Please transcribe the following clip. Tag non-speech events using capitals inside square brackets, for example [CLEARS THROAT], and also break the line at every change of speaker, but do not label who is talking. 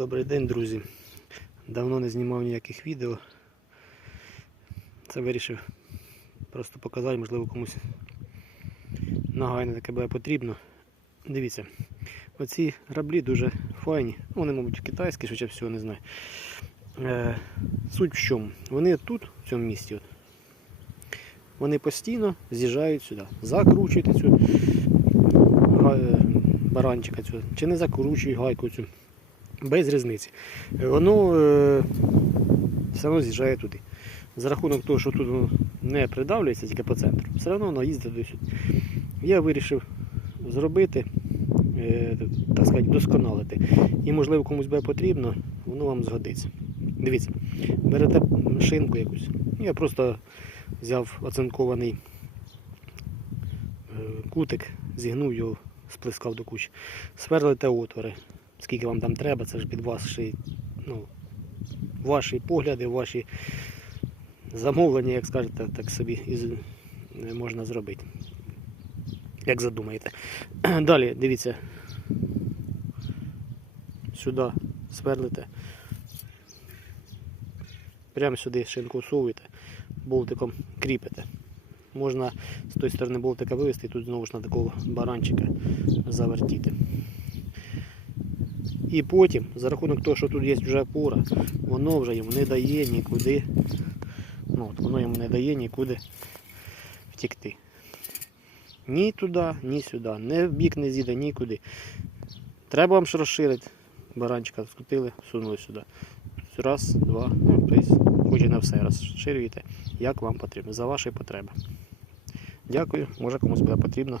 Добрий день, друзі. Давно не знімав ніяких відео. Це вирішив просто показати, можливо, комусь нагайно таке буде потрібно. Дивіться, оці граблі дуже файні. Ну, Вони, мабуть, китайські, хоча всього не знаю. Е, суть в чому? Вони тут, в цьому місці, от, вони постійно з'їжджають сюди, закручують цю баранчика цю, чи не закручують гайку цю. Без різниці. Е, Воно е, все одно з'їжджає туди. За рахунок того, що тут воно не придавлюється тільки по центру, все одно воно їздить туди сюди. Я вирішив зробити, е, так сказати, вдосконалити. І, можливо, комусь буде потрібно, воно вам згодиться. Дивіться, берете шинку якусь. Я просто взяв оцинкований кутик, зігнув його, сплескав до кучі. Сверлите отвори скільки вам там треба, це ж під ваші, ну, ваші погляди, ваші замовлення, як скажете, так собі і з- е, можна зробити. Як задумаєте. [CLEARS THROAT] Далі, дивіться. Сюди сверлите. Прямо сюди шинку всовуєте, болтиком кріпите. Можна з тої сторони болтика вивести і тут знову ж на такого баранчика завертіти. І потім, за рахунок того, що тут є вже опора, воно вже йому не дає нікуди. Ну, от воно йому не дає нікуди втекти. Ні туди, ні сюди. Не в бік не з'їде, нікуди. Треба вам ж розширити. Баранчика скрутили, всунули сюди. Раз, два, ну, тобто, хоч і на все розширюєте, як вам потрібно, за ваші потреби. Дякую, може комусь буде потрібно.